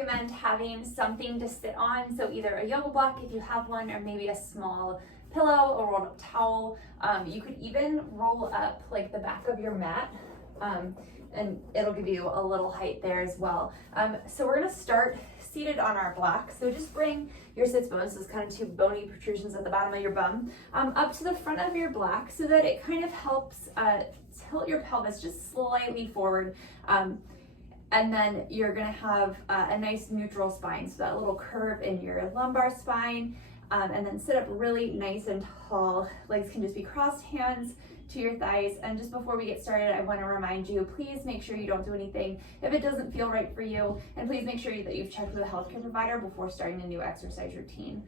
recommend having something to sit on, so either a yoga block if you have one, or maybe a small pillow or rolled up towel. You could even roll up like the back of your mat, and it'll give you a little height there as well. So we're gonna start seated on our block. So just bring your sits bones, those kind of two bony protrusions at the bottom of your bum, up to the front of your block so that it kind of helps tilt your pelvis just slightly forward. And then you're gonna have a nice neutral spine, so that little curve in your lumbar spine, and then sit up really nice and tall. Legs can just be crossed, hands to your thighs. And just before we get started, I wanna remind you, please make sure you don't do anything if it doesn't feel right for you, and please make sure that you've checked with a healthcare provider before starting a new exercise routine.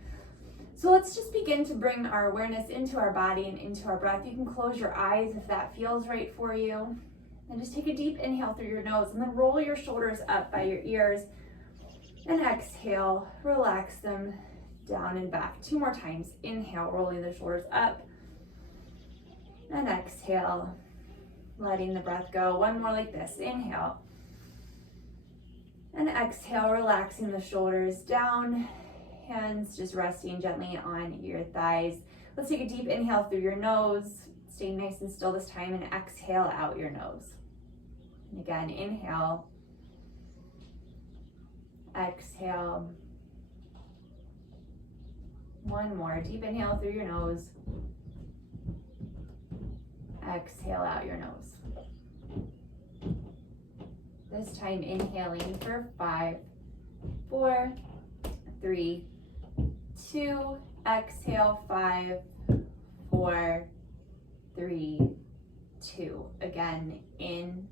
So let's just begin to bring our awareness into our body and into our breath. You can close your eyes if that feels right for you. And just take a deep inhale through your nose, and then roll your shoulders up by your ears, and exhale, relax them down and back. 2 more times. Inhale, rolling the shoulders up, and exhale, letting the breath go. 1 more like this. Inhale, and exhale, relaxing the shoulders down, hands just resting gently on your thighs. Let's take a deep inhale through your nose, staying nice and still this time, and exhale out your nose. And again, inhale, exhale. 1 more, deep inhale through your nose, exhale out your nose. This time inhaling for 5, 4, 3, 2, exhale, 5, 4, 3, 2. Again, in,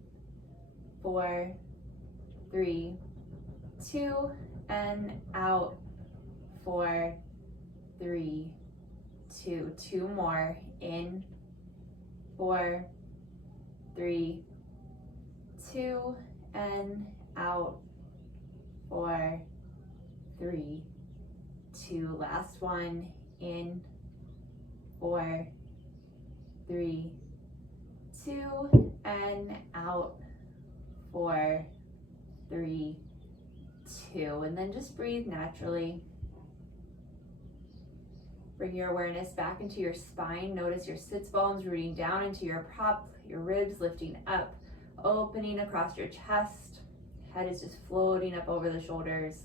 4, 3, 2, and out, 4, 3, 2. 2 more. In, 4, 3, 2, and out, 4, 3, 2. Last one. In, 4, 3, 2, and out, 4, 3, 2. And then just breathe naturally. Bring your awareness back into your spine. Notice your sits bones rooting down into your prop, your ribs lifting up, opening across your chest. Head is just floating up over the shoulders.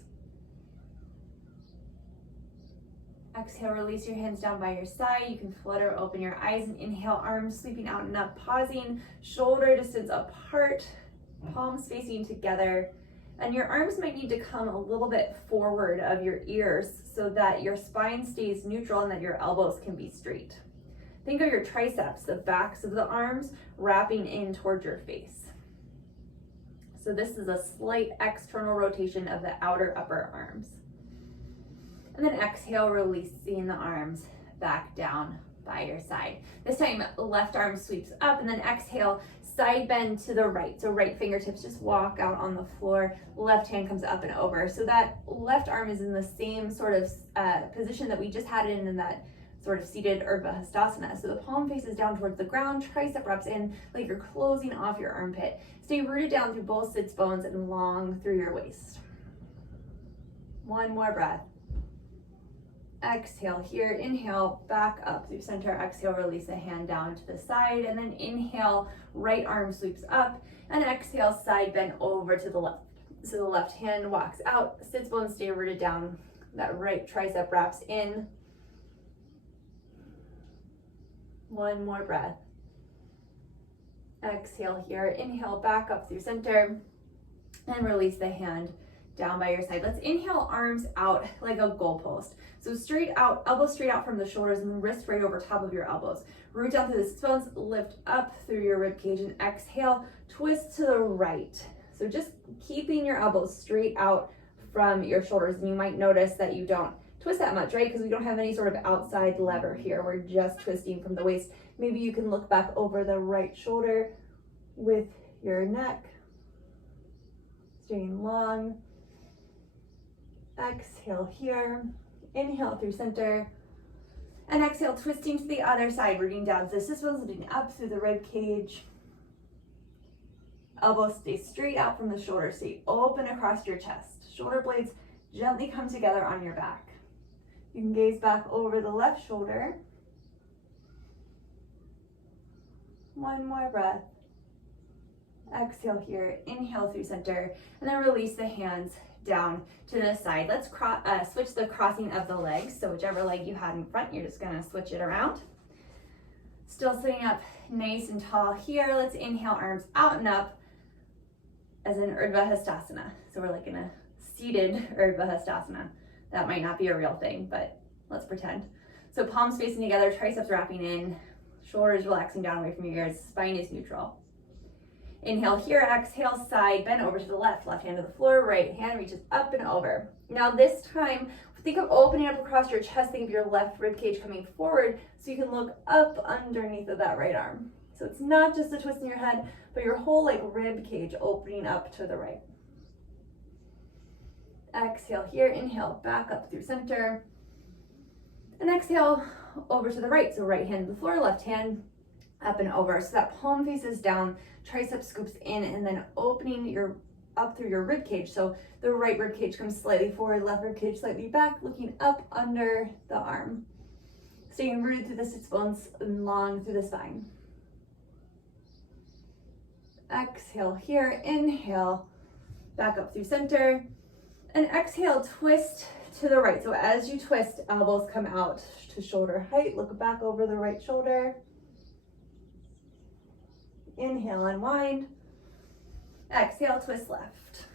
Exhale, release your hands down by your side. You can flutter open your eyes and inhale, arms sweeping out and up, pausing, shoulder distance apart, palms facing together. And your arms might need to come a little bit forward of your ears so that your spine stays neutral and that your elbows can be straight. Think of your triceps, the backs of the arms wrapping in towards your face. So this is a slight external rotation of the outer upper arms. And then exhale, releasing the arms back down by your side. This time, left arm sweeps up, and then exhale, side bend to the right. So right fingertips just walk out on the floor, left hand comes up and over. So that left arm is in the same sort of position that we just had in that sort of seated Urdhva Hastasana. So the palm faces down towards the ground, tricep wraps in like you're closing off your armpit. Stay rooted down through both sits bones and long through your waist. 1 more breath. Exhale here, inhale, back up through center, exhale, release the hand down to the side, and then inhale, right arm sweeps up, and exhale, side bend over to the left. So the left hand walks out, sits bones stay rooted down, that right tricep wraps in. 1 more breath. Exhale here, inhale, back up through center, and release the hand down by your side. Let's inhale, arms out like a goalpost. So straight out, elbows straight out from the shoulders and wrist right over top of your elbows. Root down through the sits bones, lift up through your rib cage, and exhale, twist to the right. So just keeping your elbows straight out from your shoulders. And you might notice that you don't twist that much, right? Because we don't have any sort of outside lever here. We're just twisting from the waist. Maybe you can look back over the right shoulder with your neck, staying long. Exhale here, inhale through center, and exhale, twisting to the other side, rooting down. So this one's looking up through the rib cage. Elbows stay straight out from the shoulders, stay open across your chest. Shoulder blades gently come together on your back. You can gaze back over the left shoulder. One more breath. Exhale here, inhale through center, and then release the hands down to the side. Let's switch the crossing of the legs. So whichever leg you had in front, you're just gonna switch it around. Still sitting up nice and tall here. Let's inhale, arms out and up as an Urdhva Hastasana. So we're like in a seated Urdhva Hastasana. That might not be a real thing, but let's pretend. So palms facing together, triceps wrapping in, shoulders relaxing down away from your ears, spine is neutral. Inhale here, exhale, side bend over to the left. Left hand to the floor, right hand reaches up and over. Now this time, think of opening up across your chest. Think of your left rib cage coming forward so you can look up underneath of that right arm. So it's not just a twist in your head, but your whole like rib cage opening up to the right. Exhale here, inhale, back up through center. And exhale over to the right. So right hand to the floor, left hand up and over. So that palm faces down, tricep scoops in, and then opening your up through your rib cage. So the right rib cage comes slightly forward, left rib cage slightly back, looking up under the arm. Staying rooted through the sits bones and long through the spine. Exhale here, inhale, back up through center, and exhale, twist to the right. So as you twist, elbows come out to shoulder height. Look back over the right shoulder. Inhale, unwind. Exhale, twist left.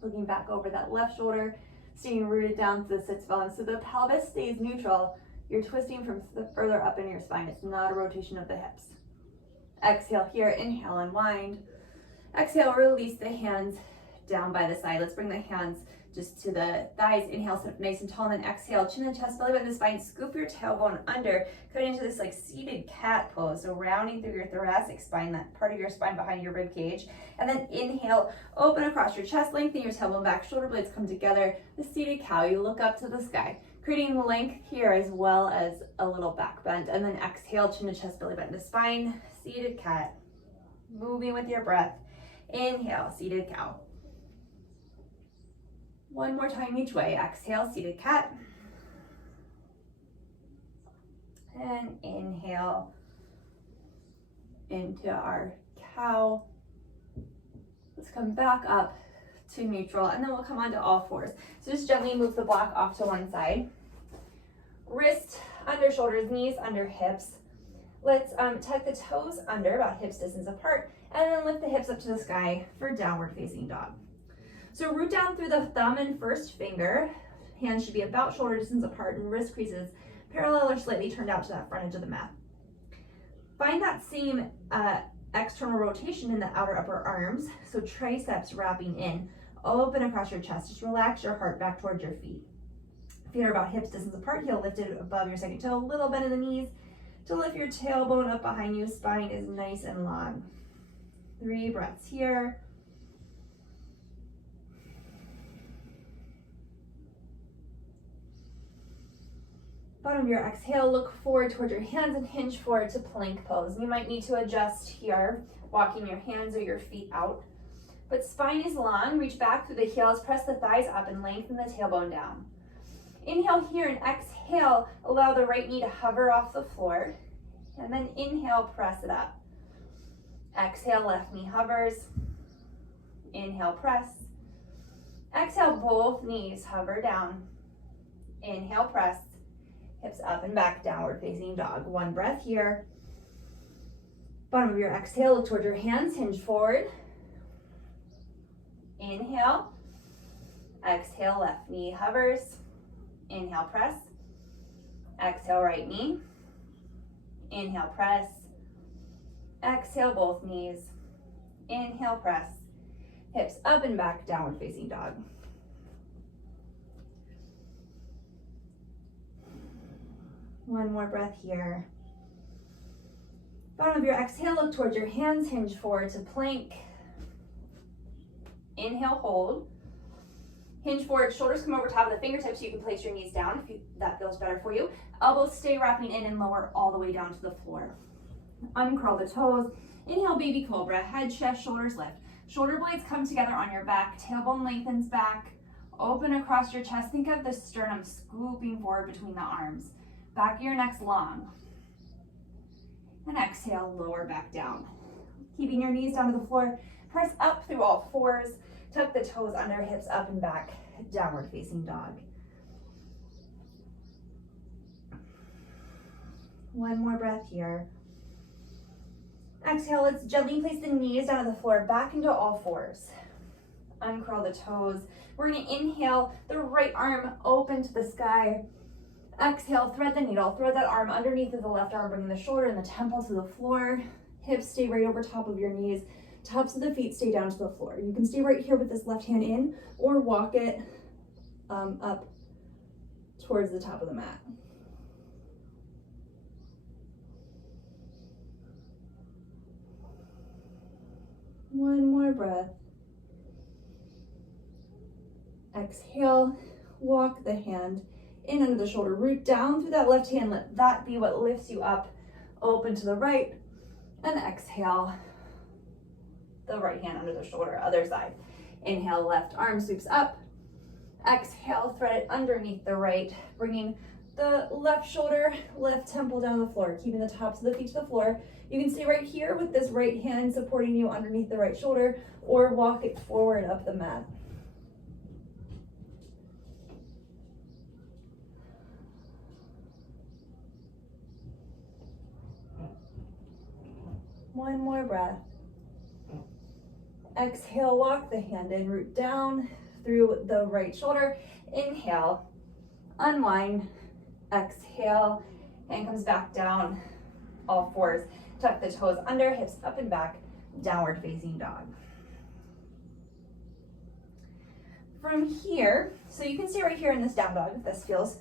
Looking back over that left shoulder, staying rooted down to the sits bones. So the pelvis stays neutral. You're twisting from the further up in your spine. It's not a rotation of the hips. Exhale here, inhale, unwind. Exhale, release the hands down by the side. Let's bring the hands just to the thighs. Inhale, sit up nice and tall, and then exhale, chin and chest, belly button the spine, scoop your tailbone under, coming into this like seated cat pose. So rounding through your thoracic spine, that part of your spine behind your rib cage. And then inhale, open across your chest, lengthen your tailbone back, shoulder blades come together, the seated cow. You look up to the sky, creating length here as well as a little back bend. And then exhale, chin to chest, belly button to spine, seated cat. Moving with your breath. Inhale, seated cow. One more time each way. Exhale, seated cat. And inhale into our cow. Let's come back up to neutral, and then we'll come onto all fours. So just gently move the block off to one side. Wrist under shoulders, knees under hips. Let's tuck the toes under, about hips distance apart, and then lift the hips up to the sky for downward facing dog. So root down through the thumb and first finger. Hands should be about shoulder distance apart, and wrist creases parallel or slightly turned out to that front edge of the mat. Find that same external rotation in the outer upper arms. So triceps wrapping in, open across your chest. Just relax your heart back towards your feet. Feet are about hips distance apart, heel lifted above your second toe, little bend in the knees to lift your tailbone up behind you. Spine is nice and long. 3 breaths here. Bottom of your exhale, look forward towards your hands and hinge forward to plank pose. You might need to adjust here, walking your hands or your feet out. But spine is long, reach back through the heels, press the thighs up and lengthen the tailbone down. Inhale here and exhale, allow the right knee to hover off the floor. And then inhale, press it up. Exhale, left knee hovers. Inhale, press. Exhale, both knees hover down. Inhale, press. Hips up and back, downward facing dog. 1 breath here. Bottom of your exhale, look toward your hands, hinge forward. Inhale. Exhale, left knee hovers. Inhale, press. Exhale, right knee. Inhale, press. Exhale, both knees. Inhale, press. Hips up and back, downward facing dog. One more breath here. Bottom of your exhale, look towards your hands, hinge forward to plank. Inhale, hold. Hinge forward, shoulders come over top of the fingertips. You can place your knees down if that feels better for you. Elbows stay wrapping in and lower all the way down to the floor. Uncurl the toes. Inhale, baby cobra, head, chest, shoulders lift. Shoulder blades come together on your back, tailbone lengthens back, open across your chest. Think of the sternum scooping forward between the arms. Back of your neck's long. And exhale, lower back down. Keeping your knees down to the floor, press up through all fours, tuck the toes under, hips up and back, downward facing dog. One more breath here. Exhale, let's gently place the knees down to the floor, back into all fours. Uncurl the toes. We're gonna inhale, the right arm open to the sky. Exhale, thread the needle, thread that arm underneath of the left arm, bringing the shoulder and the temple to the floor. Hips stay right over top of your knees. Tops of the feet stay down to the floor. You can stay right here with this left hand in or walk it up towards the top of the mat. One more breath. Exhale, walk the hand in under the shoulder, root down through that left hand. Let that be what lifts you up, open to the right, and exhale, the right hand under the shoulder, other side. Inhale, left arm sweeps up. Exhale, thread it underneath the right, bringing the left shoulder, left temple down to the floor, keeping the tops of the feet to the floor. You can stay right here with this right hand supporting you underneath the right shoulder, or walk it forward up the mat. One more breath. Exhale, walk the hand in, root down through the right shoulder. Inhale, unwind. Exhale, hand comes back down, all fours. Tuck the toes under, hips up and back, downward facing dog. From here, so you can stay right here in this down dog if this feels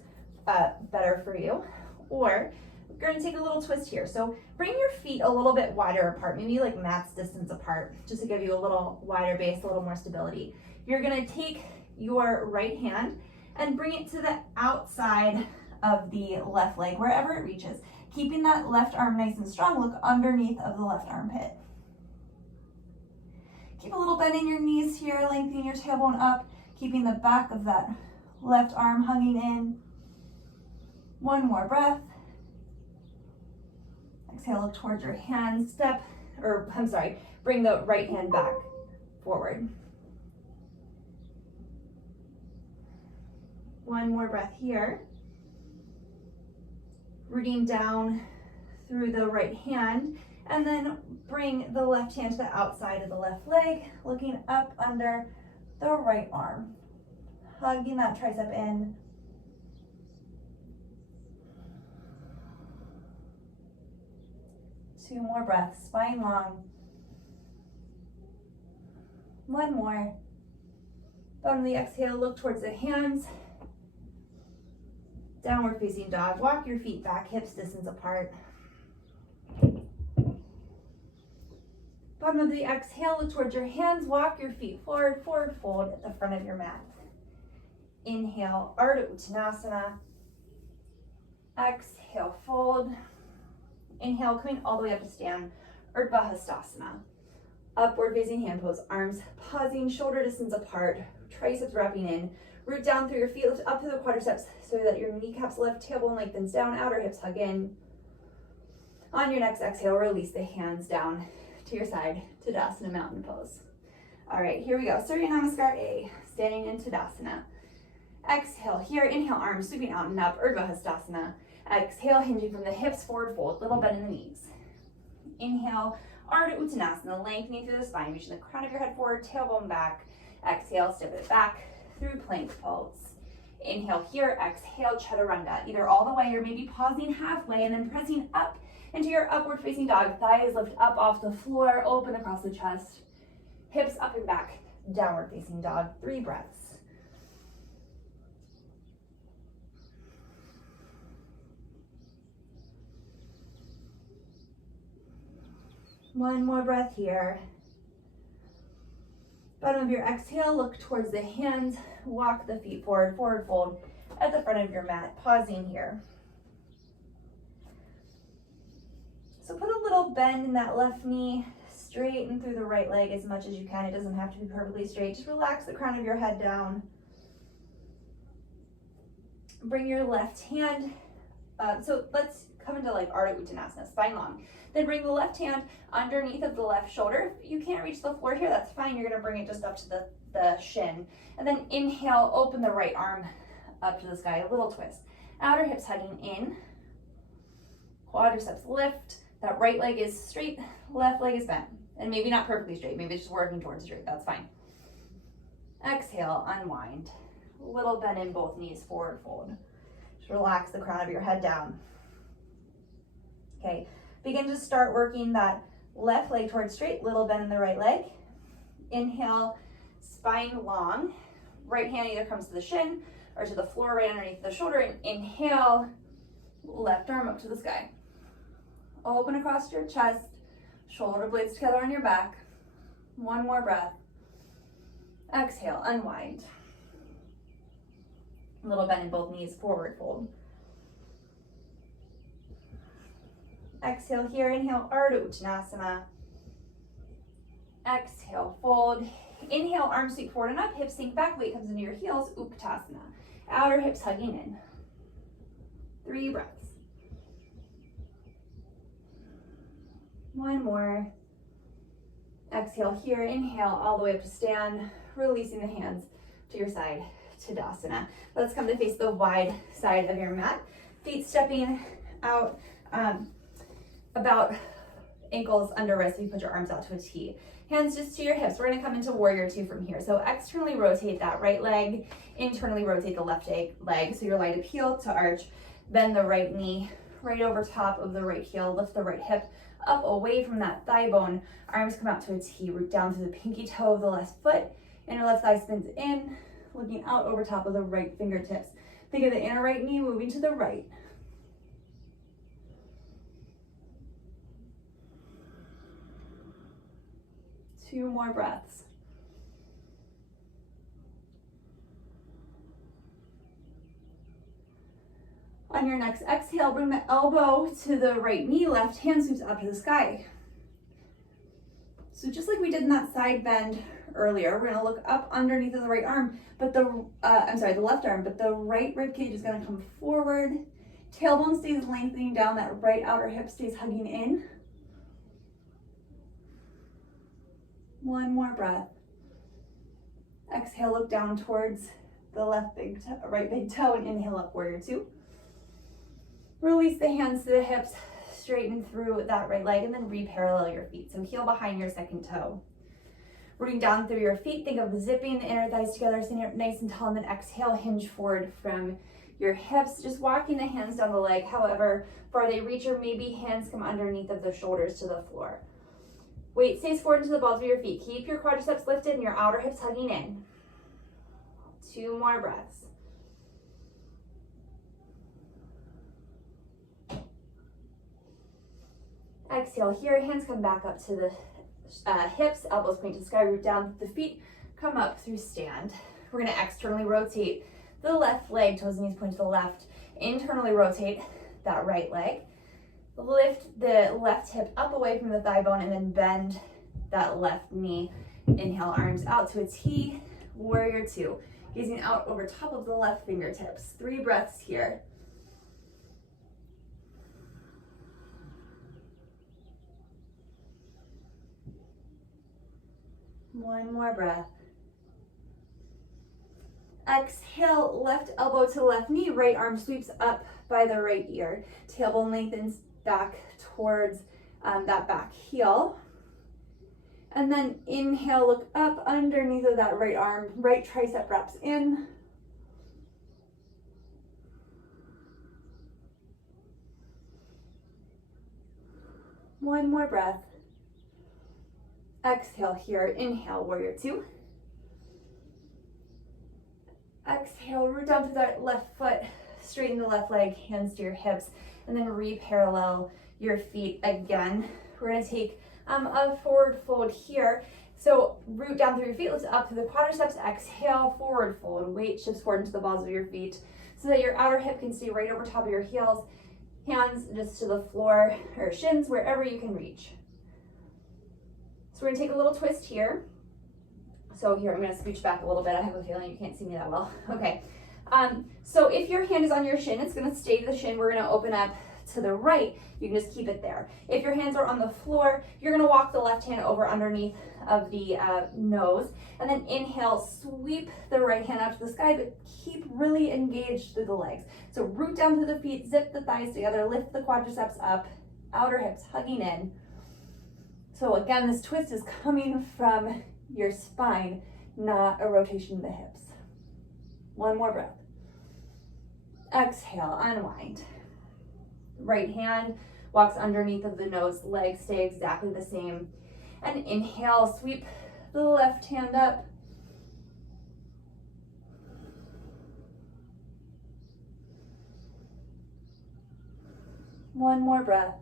better for you, or we're gonna take a little twist here. So bring your feet a little bit wider apart, maybe like mat's distance apart, just to give you a little wider base, a little more stability. You're gonna take your right hand and bring it to the outside of the left leg, wherever it reaches. Keeping that left arm nice and strong, look underneath of the left armpit. Keep a little bend in your knees here, lengthening your tailbone up, keeping the back of that left arm hanging in. One more breath. Exhale, look towards your hands, bring the right hand back forward. One more breath here. Rooting down through the right hand, and then bring the left hand to the outside of the left leg, looking up under the right arm, hugging that tricep in. Two more breaths, spine long. One more. Bottom of the exhale, look towards the hands. Downward facing dog. Walk your feet back, hips distance apart. Bottom of the exhale, look towards your hands. Walk your feet forward, forward fold at the front of your mat. Inhale, Ardha Uttanasana. Exhale, fold. Inhale, coming all the way up to stand, Urdhva Hastasana. Upward facing hand pose, arms pausing, shoulder distance apart, triceps wrapping in. Root down through your feet, lift up through the quadriceps so that your kneecaps lift, tailbone lengthens down, outer hips hug in. On your next exhale, release the hands down to your side, Tadasana mountain pose. All right, here we go. Surya Namaskar A, standing in Tadasana. Exhale here, inhale, arms sweeping out and up, Urdhva Hastasana. Exhale, hinging from the hips, forward fold, little bend in the knees. Inhale, Ardha Uttanasana, lengthening through the spine, reaching the crown of your head forward, tailbone back. Exhale, step it back through plank pose. Inhale here, exhale, Chaturanga, either all the way or maybe pausing halfway and then pressing up into your upward facing dog. Thighs lift up off the floor, open across the chest, hips up and back, downward facing dog. 3 breaths. One more breath here. Bottom of your exhale, look towards the hands, walk the feet forward, forward fold at the front of your mat, pausing here. So put a little bend in that left knee. Straighten through the right leg as much as you can. It doesn't have to be perfectly straight. Just relax the crown of your head down. Bring your left hand, so let's come into like Ardha Uttanasana, spine long. Then bring the left hand underneath of the left shoulder. If you can't reach the floor here, that's fine. You're gonna bring it just up to the shin. And then inhale, open the right arm up to the sky, a little twist. Outer hips hugging in. Quadriceps lift. That right leg is straight, left leg is bent. And maybe not perfectly straight, maybe it's just working towards straight, that's fine. Exhale, unwind. Little bend in both knees, forward fold. Just relax the crown of your head down. Okay, begin to start working that left leg towards straight, little bend in the right leg. Inhale, spine long. Right hand either comes to the shin or to the floor right underneath the shoulder. And inhale, left arm up to the sky. Open across your chest, shoulder blades together on your back. One more breath. Exhale, unwind. A little bend in both knees, forward fold. Exhale here, inhale, Ardha Uttanasana. Exhale, fold. Inhale, arms sweep forward and up, hips sink back, weight comes into your heels, Uttanasana. Outer hips hugging in. 3 breaths. One more. Exhale here, inhale all the way up to stand, releasing the hands to your side, Tadasana. Let's come to face the wide side of your mat. Feet stepping out about ankles under wrists. You put your arms out to a T. Hands just to your hips. We're gonna come into warrior 2 from here. So externally rotate that right leg, internally rotate the left leg. So your light appeal to arch, bend the right knee right over top of the right heel, lift the right hip up away from that thigh bone. Arms come out to a T, root down through the pinky toe of the left foot. Inner left thigh spins in, looking out over top of the right fingertips. Think of the inner right knee moving to the right. Two more breaths. On your next exhale, bring the elbow to the right knee, left hand sweeps up to the sky. So just like we did in that side bend earlier, we're gonna look up underneath of the right arm, but the left arm, but the right rib cage is gonna come forward. Tailbone stays lengthening down, that right outer hip stays hugging in. One more breath. Exhale, look down towards the right big toe and inhale up, warrior 2. Release the hands to the hips, straighten through that right leg, and then re-parallel your feet. So heel behind your second toe. Rooting down through your feet, think of zipping the inner thighs together, sitting up nice and tall, and then exhale, hinge forward from your hips, just walking the hands down the leg, however far they reach, or maybe hands come underneath of the shoulders to the floor. Weight stays forward into the balls of your feet. Keep your quadriceps lifted and your outer hips hugging in. 2 more breaths. Exhale here, hands come back up to the hips, elbows point to the sky, root down the feet, come up through stand. We're gonna externally rotate the left leg, toes and knees point to the left. Internally rotate that right leg. Lift the left hip up away from the thigh bone and then bend that left knee. Inhale, arms out to a T, warrior 2. Gazing out over top of the left fingertips. 3 breaths here. One more breath. Exhale, left elbow to left knee, right arm sweeps up by the right ear. Tailbone lengthens back towards that back heel. And then inhale, look up underneath of that right arm, right tricep wraps in. One more breath. Exhale here, inhale, warrior 2. Exhale, root down through that left foot, straighten the left leg, hands to your hips, and then re-parallel your feet again. We're gonna take a forward fold here. So root down through your feet, lift up through the quadriceps, exhale, forward fold. Weight shifts forward into the balls of your feet so that your outer hip can stay right over top of your heels. Hands just to the floor or shins, wherever you can reach. So we're gonna take a little twist here. So here, I'm gonna scooch back a little bit. I have a feeling you can't see me that well. Okay. So if your hand is on your shin, it's gonna stay to the shin. We're gonna open up to the right. You can just keep it there. If your hands are on the floor, you're gonna walk the left hand over underneath of the nose, and then inhale, sweep the right hand out to the sky, but keep really engaged through the legs. So root down through the feet, zip the thighs together, lift the quadriceps up, outer hips hugging in. So again, this twist is coming from your spine, not a rotation of the hips. One more breath. Exhale, unwind. Right hand walks underneath of the nose, legs stay exactly the same. And inhale, sweep the left hand up. One more breath.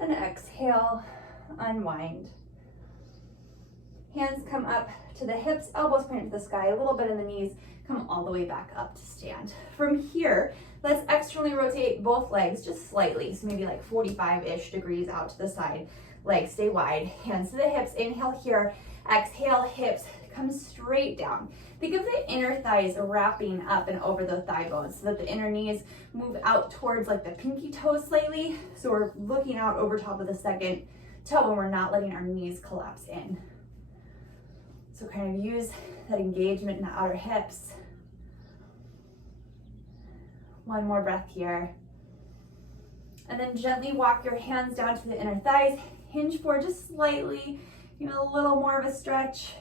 And exhale, unwind. Hands come up to the hips, elbows point to the sky, a little bit in the knees, come all the way back up to stand. From here, let's externally rotate both legs just slightly, so maybe like 45-ish degrees out to the side. Legs stay wide, hands to the hips, inhale here, exhale, hips come straight down. Think of the inner thighs wrapping up and over the thigh bones so that the inner knees move out towards like the pinky toes slightly. So we're looking out over top of the second toe and we're not letting our knees collapse in. So kind of use that engagement in the outer hips. One more breath here. And then gently walk your hands down to the inner thighs. Hinge forward just slightly, a little more of a stretch.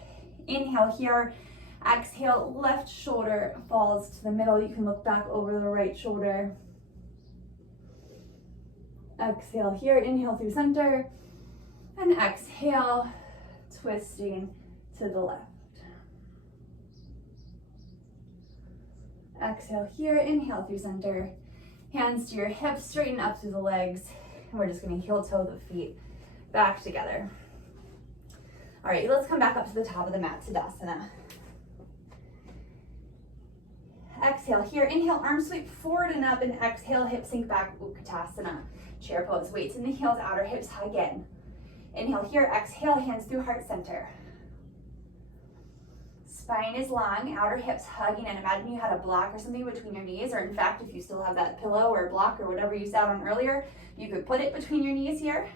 Inhale here. Exhale, left shoulder falls to the middle. You can look back over the right shoulder. Exhale here, inhale through center. And exhale, twisting to the left. Exhale here, inhale through center. Hands to your hips, straighten up through the legs. And we're just gonna heel toe the feet back together. All right, let's come back up to the top of the mat, Tadasana. Exhale here, inhale, arms sweep forward and up, and exhale, hips sink back, Utkatasana. Chair pose, weights in the heels, outer hips hug in. Inhale here, exhale, hands through heart center. Spine is long, outer hips hugging in. Imagine you had a block or something between your knees, or in fact, if you still have that pillow or block or whatever you sat on earlier, you could put it between your knees here.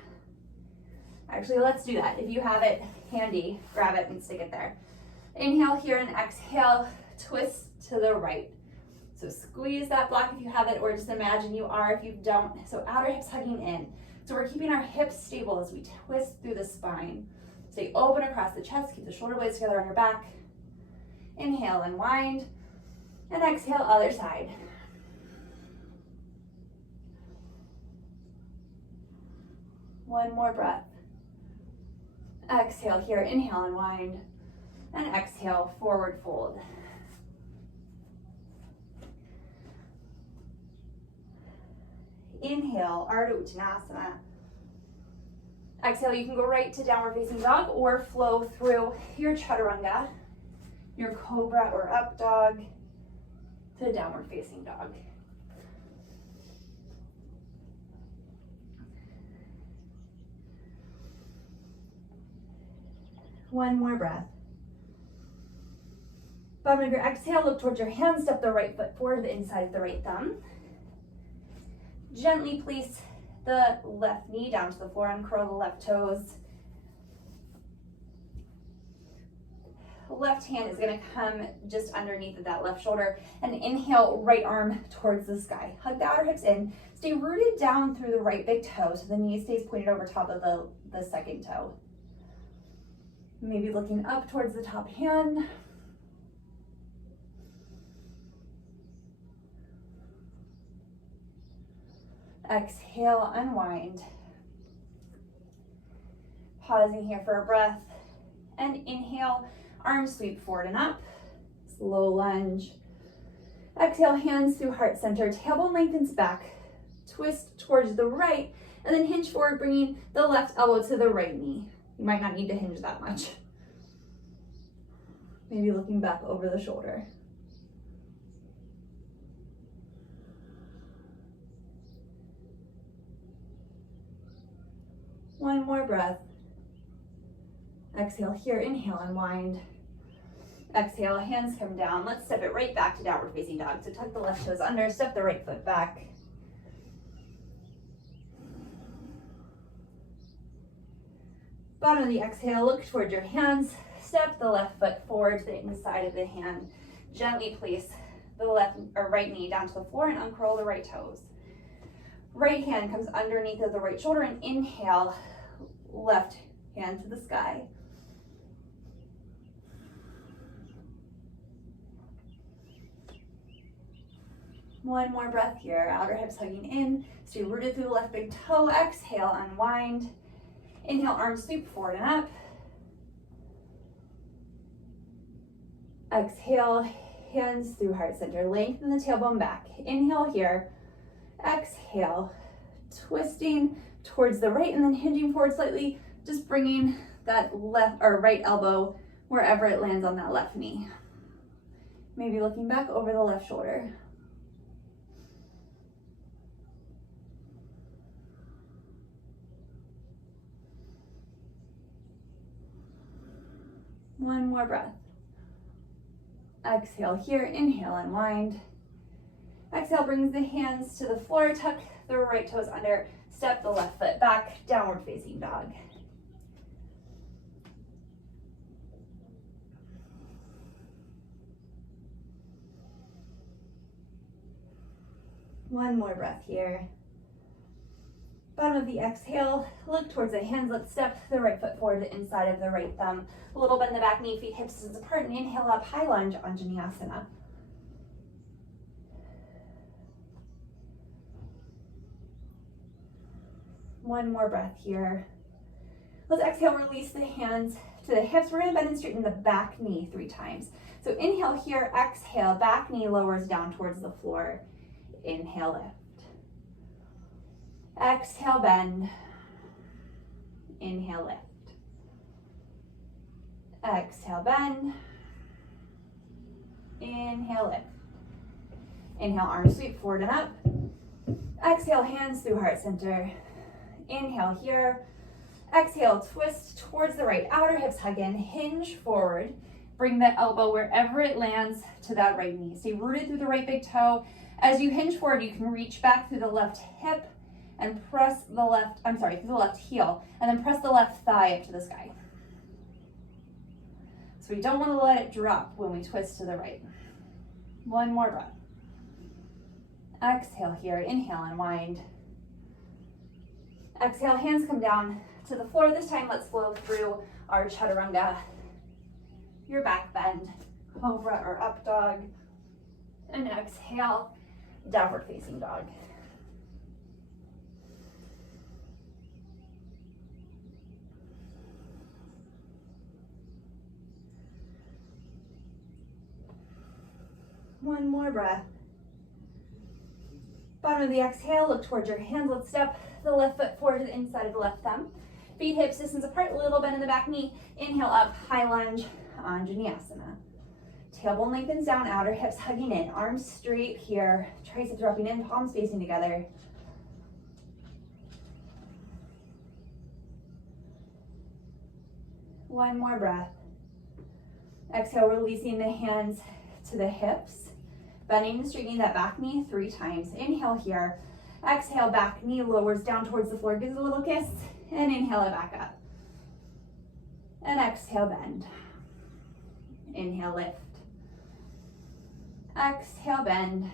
Actually, let's do that. If you have it handy, grab it and stick it there. Inhale here and exhale, twist to the right. So squeeze that block if you have it, or just imagine you are if you don't. So outer hips hugging in. So we're keeping our hips stable as we twist through the spine. Stay open across the chest, keep the shoulder blades together on your back. Inhale, unwind, and exhale, other side. One more breath. Exhale here, inhale, unwind, and exhale, forward fold. Inhale, Ardha Uttanasana. Exhale, you can go right to downward facing dog or flow through your chaturanga, your cobra or up dog, to downward facing dog. One more breath. Bottom of your exhale, look towards your hands, step the right foot forward to the inside of the right thumb. Gently place the left knee down to the floor, uncurl the left toes. Left hand is gonna come just underneath of that left shoulder, and inhale, right arm towards the sky. Hug the outer hips in, stay rooted down through the right big toe so the knee stays pointed over top of the second toe. Maybe looking up towards the top hand. Exhale, unwind. Pausing here for a breath. And inhale, arms sweep forward and up. Slow lunge. Exhale, hands through heart center. Tailbone lengthens back. Twist towards the right. And then hinge forward, bringing the left elbow to the right knee. You might not need to hinge that much. Maybe looking back over the shoulder. One more breath. Exhale here, inhale, unwind. Exhale, hands come down. Let's step it right back to downward facing dog. So tuck the left toes under, step the right foot back. Bottom of the exhale, look toward your hands. Step the left foot forward to the inside of the hand. Gently place the left or right knee down to the floor and uncurl the right toes. Right hand comes underneath of the right shoulder and inhale, left hand to the sky. One more breath here, outer hips hugging in. So you're rooted through the left big toe. Exhale, unwind. Inhale, arms sweep forward and up. Exhale, hands through heart center. Lengthen the tailbone back. Inhale here. Exhale, twisting towards the right and then hinging forward slightly, just bringing that left or right elbow wherever it lands on that left knee. Maybe looking back over the left shoulder. One more breath. Exhale here, inhale, unwind. Exhale, brings the hands to the floor, tuck the right toes under, step the left foot back, downward facing dog. One more breath here. Bottom of the exhale, look towards the hands. Let's step the right foot forward to inside of the right thumb. A little bend in the back knee, feet hips distance apart, and inhale up, high lunge, Anjaneyasana. One more breath here. Let's exhale, release the hands to the hips. We're gonna bend and straighten the back knee 3 times. So inhale here, exhale, back knee lowers down towards the floor. Inhale, lift. Exhale, bend. Inhale, lift. Exhale, bend. Inhale, lift. Inhale, arms sweep forward and up. Exhale, hands through heart center. Inhale here. Exhale, twist towards the right. Outer hips hug in, hinge forward. Bring the elbow wherever it lands to that right knee. Stay rooted through the right big toe. As you hinge forward, you can reach back through the left hip and press the left, through the left heel, and then press the left thigh up to the sky. So we don't want to let it drop when we twist to the right. One more breath. Exhale here, inhale, unwind. Exhale, hands come down to the floor. This time, let's flow through our chaturanga, your back bend, cobra or up dog, and exhale, downward facing dog. One more breath. Bottom of the exhale, look towards your hands. Let's step the left foot forward to the inside of the left thumb. Feet hips distance apart, a little bend in the back knee. Inhale up, high lunge, Anjaneyasana. Tailbone lengthens down, outer hips hugging in, arms straight here, triceps dropping in, palms facing together. One more breath. Exhale, releasing the hands to the hips, bending and straightening that back knee 3 times. Inhale here. Exhale, back knee lowers down towards the floor, gives a little kiss, and inhale it back up. And exhale, bend. Inhale, lift. Exhale, bend.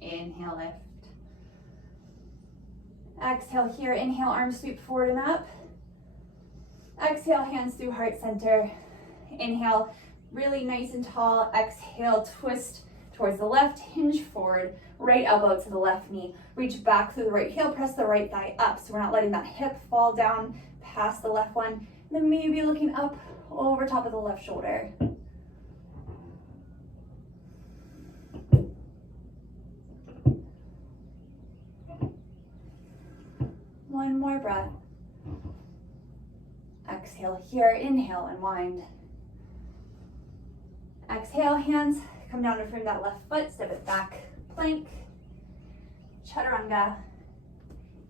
Inhale, lift. Exhale here, inhale, arms sweep forward and up. Exhale, hands through heart center. Inhale, really nice and tall. Exhale, twist towards the left, hinge forward, right elbow to the left knee. Reach back through the right heel, press the right thigh up so we're not letting that hip fall down past the left one. And then maybe looking up over top of the left shoulder. One more breath. Exhale here, inhale, unwind. Exhale, hands come down to frame that left foot, step it back, plank, chaturanga.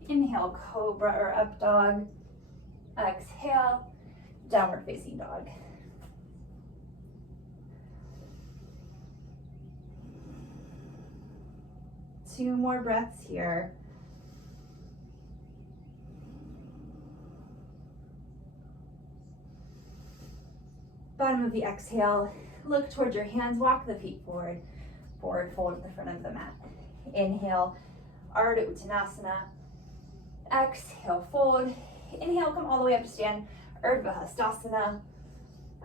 Inhale, cobra or up dog. Exhale, downward facing dog. Two more breaths here. Bottom of the exhale, look towards your hands, walk the feet forward. Forward fold at the front of the mat. Inhale, Ardha Uttanasana. Exhale, fold. Inhale, come all the way up to stand, Urdhva Hastasana.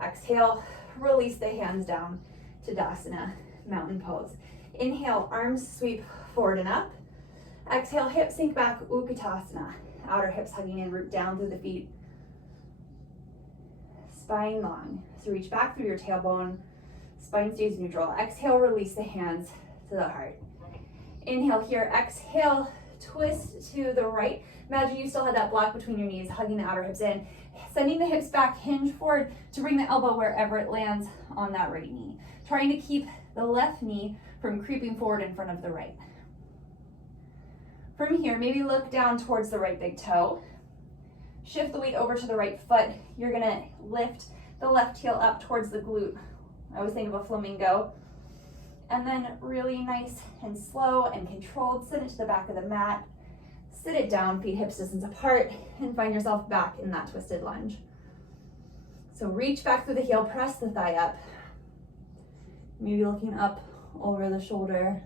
Exhale, release the hands down to Dasana, mountain pose. Inhale, arms sweep forward and up. Exhale, hips sink back, Utkatasana. Outer hips hugging in, root down through the feet. Spine long. So reach back through your tailbone. Spine stays neutral. Exhale, release the hands to the heart. Inhale here, exhale, twist to the right. Imagine you still had that block between your knees, hugging the outer hips in. Sending the hips back, hinge forward to bring the elbow wherever it lands on that right knee. Trying to keep the left knee from creeping forward in front of the right. From here, maybe look down towards the right big toe. Shift the weight over to the right foot. You're gonna lift the left heel up towards the glute. I always think of a flamingo. And then really nice and slow and controlled, send it to the back of the mat. Sit it down, feet hips distance apart, and find yourself back in that twisted lunge. So reach back through the heel, press the thigh up. Maybe looking up over the shoulder.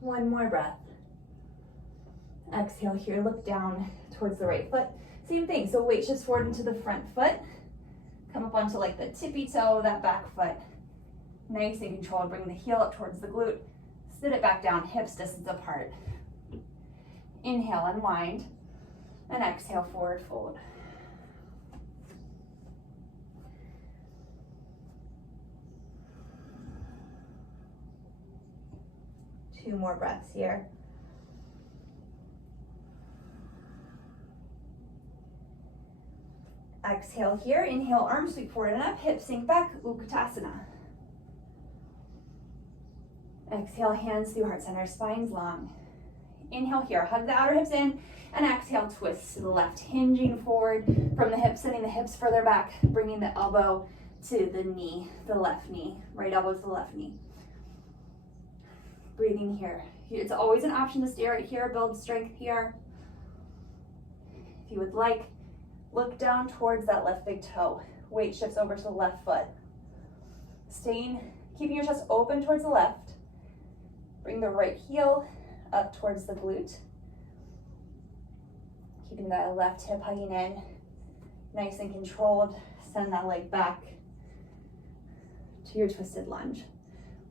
One more breath. Exhale here, look down towards the right foot. Same thing, so weight shifts forward into the front foot. Come up onto like the tippy toe, that back foot. Nice and controlled, bring the heel up towards the glute. Sit it back down, hips distance apart. Inhale, unwind. And exhale, forward fold. Two more breaths here. Exhale here, inhale, arms sweep forward and up, hips sink back, Utkatasana. Exhale, hands through heart center, spines long. Inhale here, hug the outer hips in, and exhale, twist to the left, hinging forward from the hips, sending the hips further back, bringing the elbow to the knee, the left knee, right elbow to the left knee. Breathing here. It's always an option to stay right here, build strength here. If you would like, look down towards that left big toe. Weight shifts over to the left foot. Keeping your chest open towards the left. Bring the right heel up towards the glute. Keeping that left hip hugging in. Nice and controlled. Send that leg back to your twisted lunge.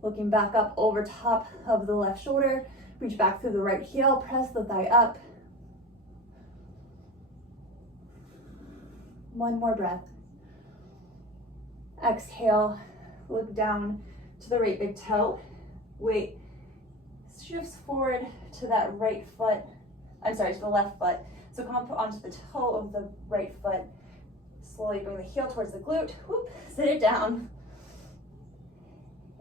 Looking back up over top of the left shoulder. Reach back through the right heel. Press the thigh up. One more breath. Exhale, look down to the right big toe. Weight shifts forward to that right foot. To the left foot. So come up onto the toe of the right foot. Slowly bring the heel towards the glute. Whoop, sit it down.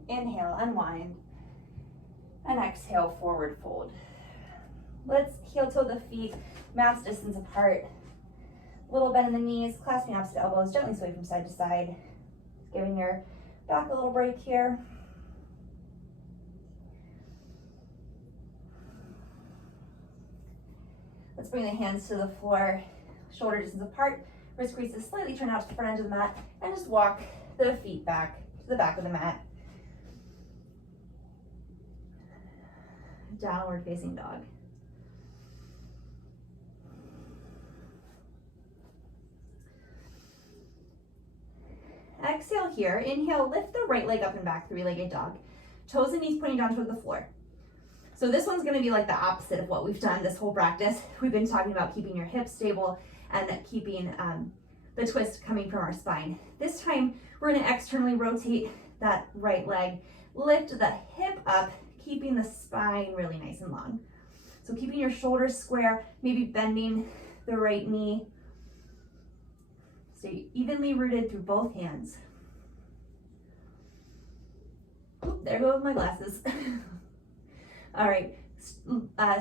Inhale, unwind. And exhale, forward fold. Let's heel toe the feet, mats distance apart. Little bend in the knees, clasping opposite elbows, gently sway from side to side. Giving your back a little break here. Let's bring the hands to the floor, shoulder distance apart, wrist creases slightly turn out to the front edge of the mat, and just walk the feet back to the back of the mat. Downward facing dog. Exhale here, inhale, lift the right leg up and back, three-legged dog. Toes and knees pointing down toward the floor. So this one's gonna be like the opposite of what we've done this whole practice. We've been talking about keeping your hips stable and keeping the twist coming from our spine. This time, we're gonna externally rotate that right leg, lift the hip up, keeping the spine really nice and long. So keeping your shoulders square, maybe bending the right knee. Stay evenly rooted through both hands. Oop, there goes my glasses. All right,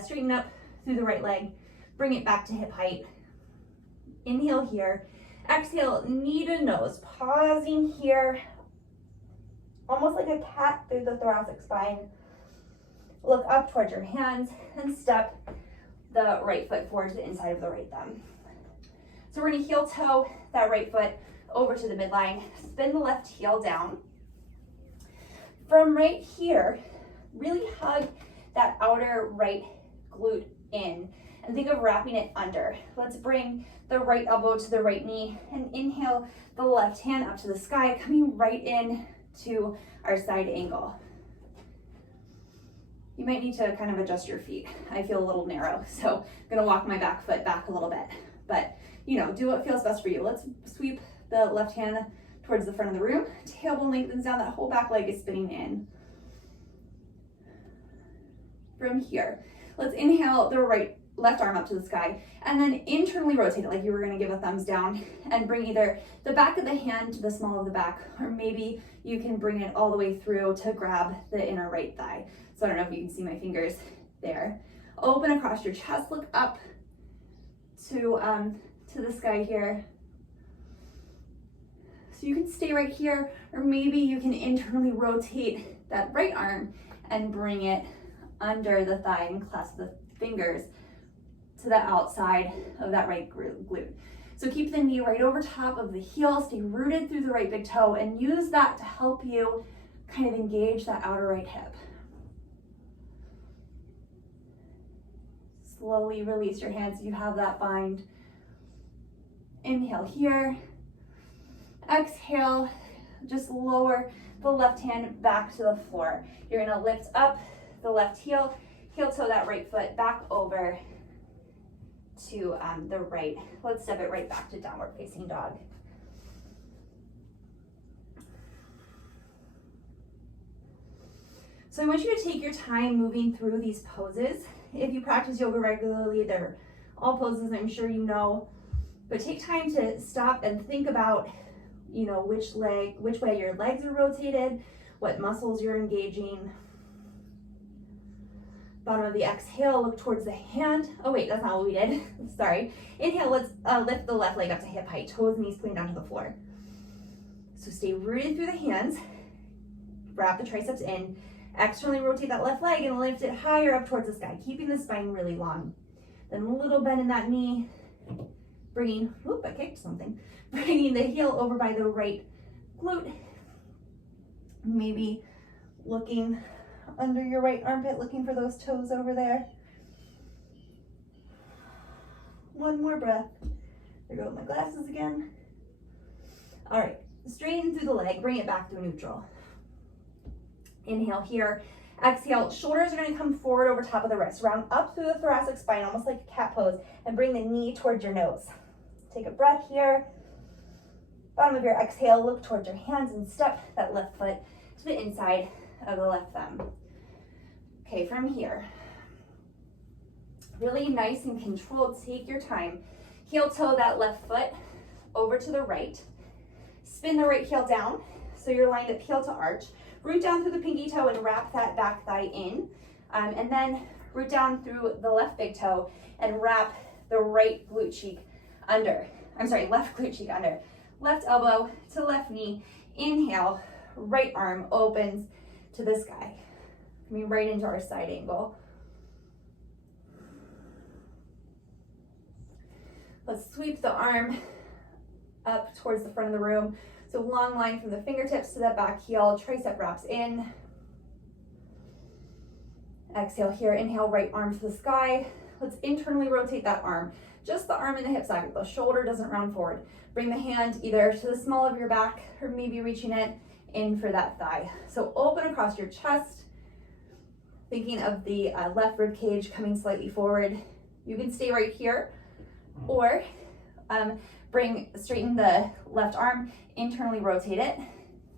straighten up through the right leg, bring it back to hip height. Inhale here, exhale, knee to nose, pausing here, almost like a cat through the thoracic spine. Look up towards your hands and step the right foot forward to the inside of the right thumb. So we're gonna heel toe that right foot over to the midline, spin the left heel down. From right here, really hug that outer right glute in and think of wrapping it under. Let's bring the right elbow to the right knee and inhale the left hand up to the sky, coming right in to our side angle. You might need to kind of adjust your feet. I feel a little narrow, so I'm gonna walk my back foot back a little bit, but you know, do what feels best for you. Let's sweep the left hand towards the front of the room. Tailbone lengthens down, that whole back leg is spinning in. From here, let's inhale the left arm up to the sky and then internally rotate it like you were gonna give a thumbs down and bring either the back of the hand to the small of the back, or maybe you can bring it all the way through to grab the inner right thigh. So I don't know if you can see my fingers there. Open across your chest, look up to the sky here. So you can stay right here, or maybe you can internally rotate that right arm and bring it under the thigh and clasp the fingers to the outside of that right glute. So keep the knee right over top of the heel, stay rooted through the right big toe, and use that to help you kind of engage that outer right hip. Slowly release your hands if you have that bind. Inhale here. Exhale, just lower the left hand back to the floor. You're gonna lift up the left heel, heel toe that right foot back over to the right. Let's step it right back to downward facing dog. So I want you to take your time moving through these poses. If you practice yoga regularly, they're all poses I'm sure you know, but take time to stop and think about, you know, which way your legs are rotated, what muscles you're engaging. Bottom of the exhale, look towards the hand. Oh wait, that's not what we did. Sorry. Inhale, let's lift the left leg up to hip height, toes, knees pointing down to the floor. So stay rooted through the hands, wrap the triceps in, externally rotate that left leg and lift it higher up towards the sky, keeping the spine really long. Then a little bend in that knee, bringing, whoop, I kicked something. Bringing the heel over by the right glute. Maybe looking under your right armpit, looking for those toes over there. One more breath. There go my glasses again. All right, straighten through the leg, bring it back through neutral. Inhale here, exhale, shoulders are gonna come forward over top of the wrist, round up through the thoracic spine, almost like a cat pose, and bring the knee towards your nose. Take a breath here. Bottom of your exhale, look towards your hands and step that left foot to the inside of the left thumb. Okay, from here, really nice and controlled, take your time. Heel toe that left foot over to the right. Spin the right heel down, so you're lined up heel to arch. Root down through the pinky toe and wrap that back thigh in. And then root down through the left big toe and wrap the right glute cheek under. Left glute cheek under. Left elbow to left knee. Inhale, right arm opens to the sky. Coming right into our side angle. Let's sweep the arm up towards the front of the room. So long line from the fingertips to that back heel, tricep wraps in. Exhale here, inhale, right arm to the sky. Let's internally rotate that arm. Just the arm and the hip side, the shoulder doesn't round forward. Bring the hand either to the small of your back or maybe reaching it in for that thigh. So open across your chest, thinking of the left rib cage coming slightly forward. You can stay right here or straighten the left arm, internally rotate it,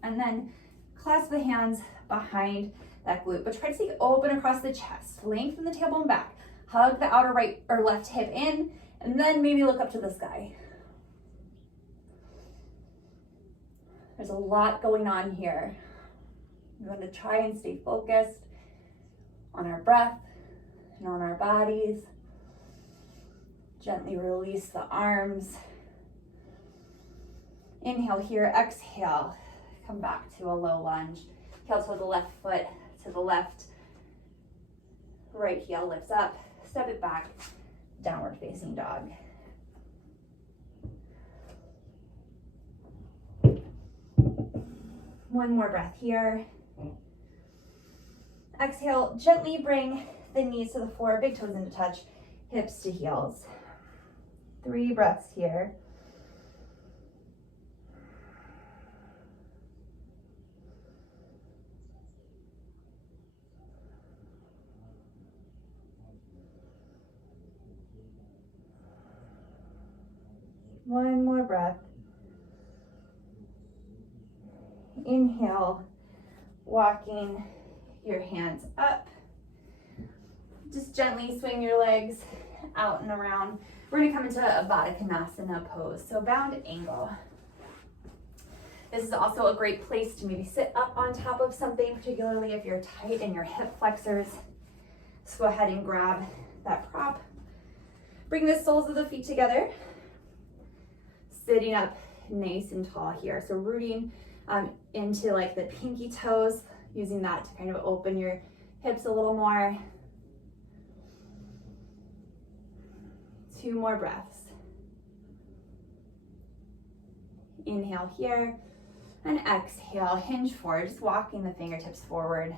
and then clasp the hands behind that glute. But try to stay open across the chest, lengthen the tailbone back, hug the outer right or left hip in, and then maybe look up to the sky. There's a lot going on here. We want to try and stay focused on our breath and on our bodies. Gently release the arms. Inhale here, exhale. Come back to a low lunge. Heel to the left foot, to the left. Right heel lifts up. Step it back. Downward facing dog. One more breath here. Exhale, gently bring the knees to the floor, big toes into touch, hips to heels. 3 breaths here. One more breath. Inhale, walking your hands up. Just gently swing your legs out and around. We're gonna come into a Baddha Konasana pose, so bound angle. This is also a great place to maybe sit up on top of something, particularly if you're tight in your hip flexors. So go ahead and grab that prop. Bring the soles of the feet together. Sitting up nice and tall here. So rooting into like the pinky toes, using that to kind of open your hips a little more. 2 more breaths. Inhale here and exhale, hinge forward, just walking the fingertips forward.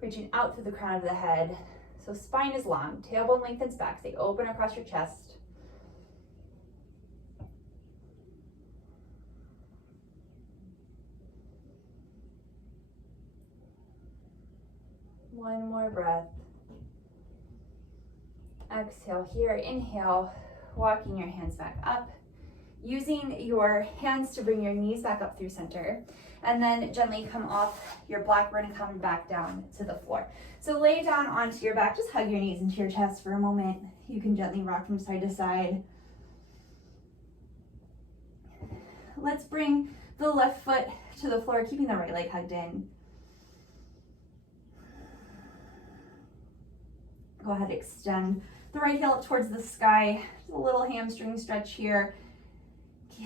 Reaching out through the crown of the head. So spine is long, tailbone lengthens back, stay open across your chest. One more breath. Exhale here, inhale, walking your hands back up, using your hands to bring your knees back up through center, and then gently come off your block. We're gonna come back down to the floor. So lay down onto your back, just hug your knees into your chest for a moment. You can gently rock from side to side. Let's bring the left foot to the floor, keeping the right leg hugged in. Go ahead, extend the right heel up towards the sky. Just a little hamstring stretch here.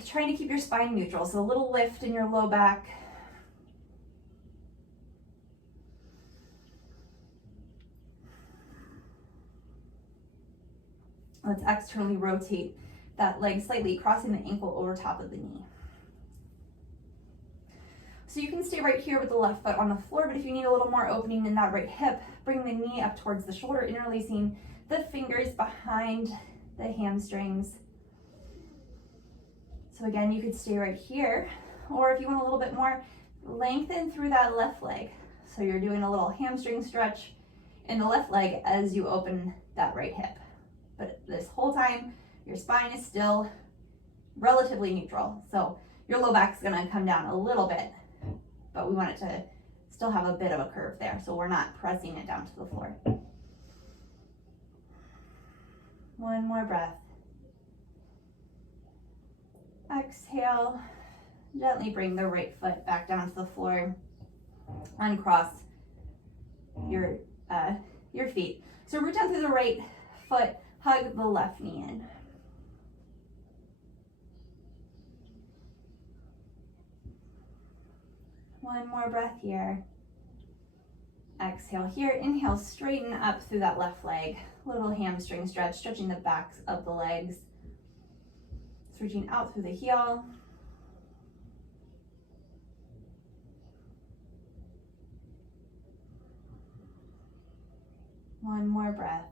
Trying to keep your spine neutral, so a little lift in your low back. Let's externally rotate that leg slightly, crossing the ankle over top of the knee. So you can stay right here with the left foot on the floor, but if you need a little more opening in that right hip, bring the knee up towards the shoulder, interlacing the fingers behind the hamstrings. So again, you could stay right here, or if you want a little bit more, lengthen through that left leg. So you're doing a little hamstring stretch in the left leg as you open that right hip. But this whole time, your spine is still relatively neutral. So your low back's gonna come down a little bit, but we want it to still have a bit of a curve there, so we're not pressing it down to the floor. One more breath. Exhale, gently bring the right foot back down to the floor. Uncross your feet. So root down through the right foot, hug the left knee in. One more breath here. Exhale here, inhale, straighten up through that left leg. Little hamstring stretch, stretching the backs of the legs. Just reaching out through the heel. One more breath.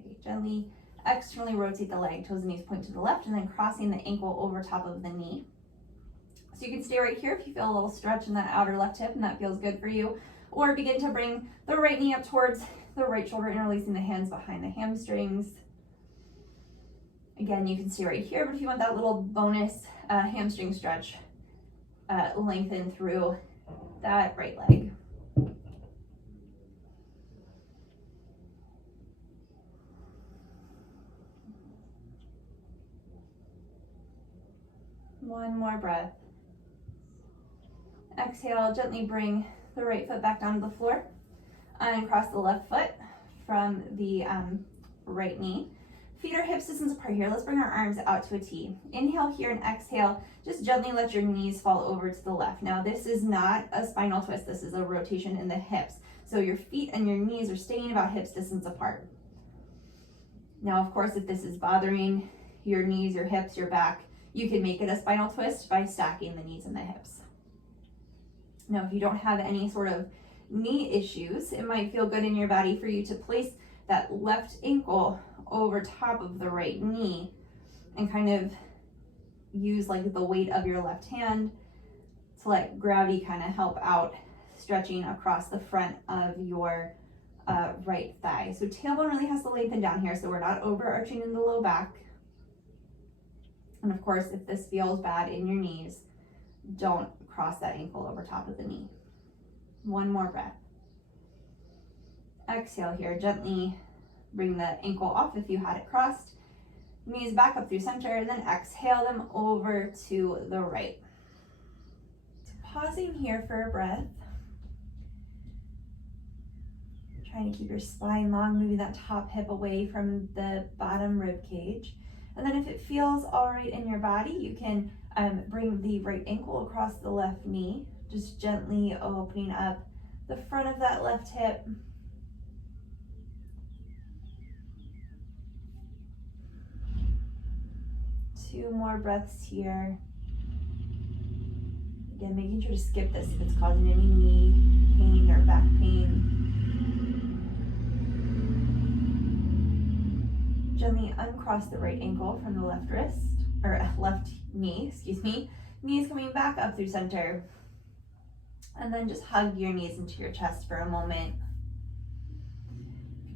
Okay, gently externally rotate the leg, toes and knees point to the left, and then crossing the ankle over top of the knee. So you can stay right here if you feel a little stretch in that outer left hip and that feels good for you. Or begin to bring the right knee up towards the right shoulder, interlacing the hands behind the hamstrings. Again, you can stay right here, but if you want that little bonus hamstring stretch, lengthen through that right leg. One more breath. Exhale, gently bring the right foot back down to the floor and cross the left foot from the right knee. Feet are hips distance apart here. Let's bring our arms out to a T. Inhale here and exhale. Just gently let your knees fall over to the left. Now this is not a spinal twist. This is a rotation in the hips. So your feet and your knees are staying about hips distance apart. Now, of course, if this is bothering your knees, your hips, your back, you can make it a spinal twist by stacking the knees and the hips. Now, if you don't have any sort of knee issues, it might feel good in your body for you to place that left ankle over top of the right knee and kind of use like the weight of your left hand to let gravity kind of help out stretching across the front of your right thigh. So tailbone really has to lengthen down here so we're not overarching in the low back. And of course, if this feels bad in your knees, don't cross that ankle over top of the knee. One more breath. Exhale here, gently bring the ankle off if you had it crossed. Knees back up through center, and then exhale them over to the right. So pausing here for a breath. Trying to keep your spine long, moving that top hip away from the bottom rib cage. And then if it feels all right in your body, you can bring the right ankle across the left knee, just gently opening up the front of that left hip. Two more breaths here. Again, making sure to skip this if it's causing any knee pain or back pain. Gently uncross the right ankle from the left wrist, or left knee, excuse me. Knees coming back up through center. And then just hug your knees into your chest for a moment.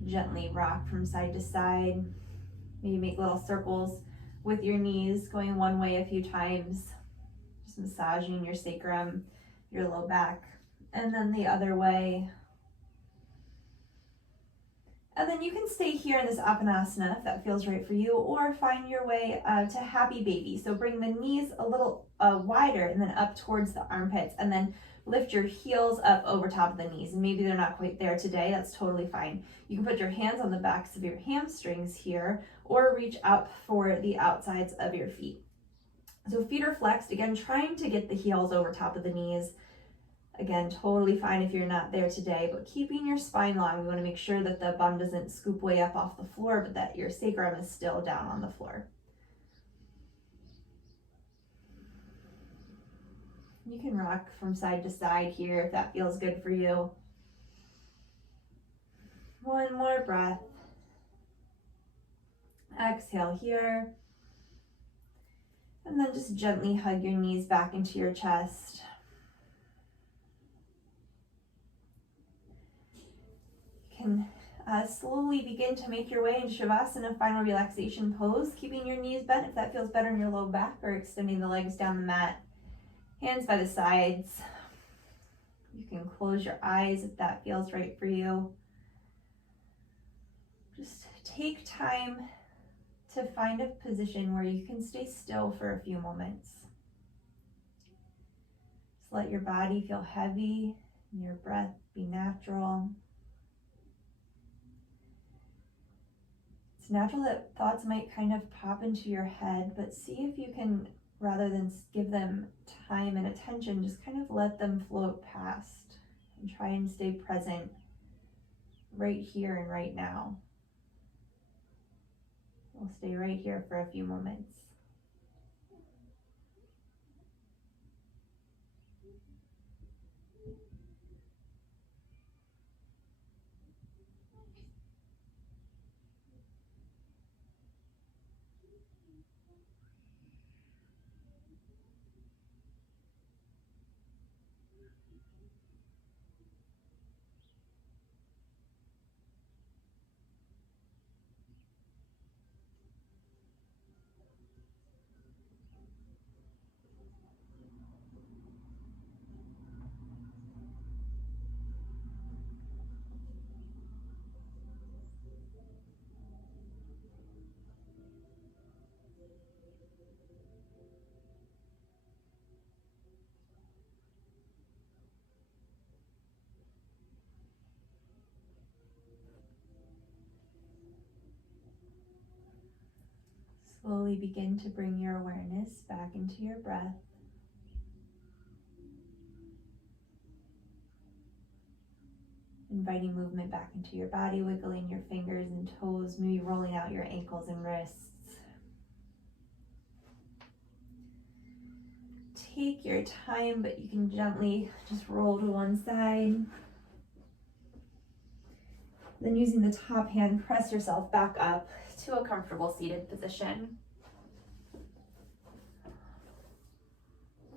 Gently rock from side to side. Maybe make little circles with your knees, going one way a few times. Just massaging your sacrum, your low back, and then the other way. And then you can stay here in this Apanasana if that feels right for you, or find your way to Happy Baby. So bring the knees a little wider and then up towards the armpits, and then lift your heels up over top of the knees. And maybe they're not quite there today, that's totally fine. You can put your hands on the backs of your hamstrings here, or reach up for the outsides of your feet. So feet are flexed, again, trying to get the heels over top of the knees. Again, totally fine if you're not there today, but keeping your spine long. We want to make sure that the bum doesn't scoop way up off the floor, but that your sacrum is still down on the floor. You can rock from side to side here if that feels good for you. One more breath. Exhale here. And then just gently hug your knees back into your chest. You can slowly begin to make your way into Shavasana, final relaxation pose, keeping your knees bent if that feels better in your low back, or extending the legs down the mat. Hands by the sides. You can close your eyes if that feels right for you. Just take time to find a position where you can stay still for a few moments. Just let your body feel heavy and your breath be natural. It's natural that thoughts might kind of pop into your head, but see if you can, rather than give them time and attention, just kind of let them float past and try and stay present right here and right now. We'll stay right here for a few moments. Slowly begin to bring your awareness back into your breath. Inviting movement back into your body, wiggling your fingers and toes, maybe rolling out your ankles and wrists. Take your time, but you can gently just roll to one side. Then using the top hand, press yourself back up to a comfortable seated position.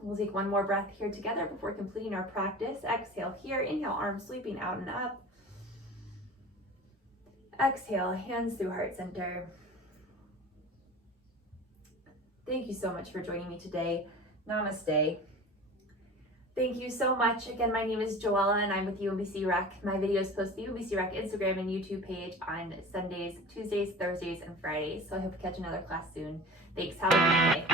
We'll take one more breath here together before completing our practice. Exhale here, inhale, arms sweeping out and up. Exhale, hands through heart center. Thank you so much for joining me today. Namaste. Thank you so much. Again, my name is Joella and I'm with UMBC Rec. My videos post to the UMBC Rec Instagram and YouTube page on Sundays, Tuesdays, Thursdays, and Fridays. So I hope to catch another class soon. Thanks. Have a great day.